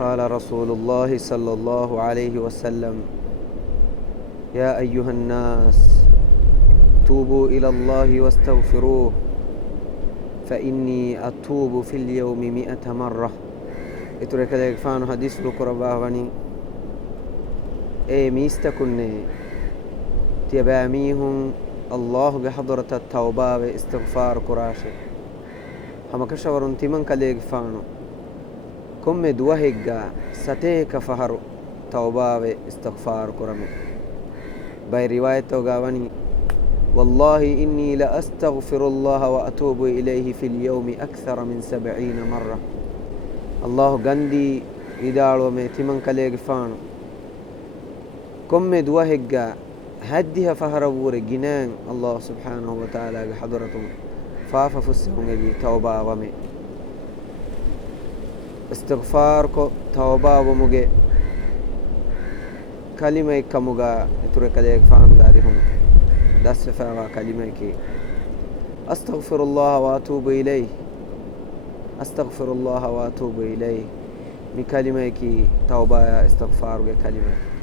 قال رسول الله صلى الله عليه وسلم: يا أيها الناس توبوا إلى الله واستغفروه فإني أتوب في اليوم 100 مرة. إترك ذلك فانو حديث لقرباغني ميستكن تباميهم الله بحضرة التوبة واستغفار قراشي هما كشور انتمن كذلك فانو كم دوهيغا ستيك فهر توبة واستغفار قرمي باي رواية توغاوني: والله إني لأستغفر الله وأتوب إليه في اليوم أكثر من 70 مرة. الله غندي إدارو ميتمن كليغ فانو كم دوهيغا هديها فهرور جنان الله سبحانه وتعالى بحضرته فافا فسهم يجي توبة ومي استغفار كو توبة ومجي كلمة كموغا يترك ذلك فانو غاريهم دس فاوا كلمة كي أستغفر الله وأتوب إليه أستغفر الله وأتوب إليه من كلمة كي توبة استغفار كلمة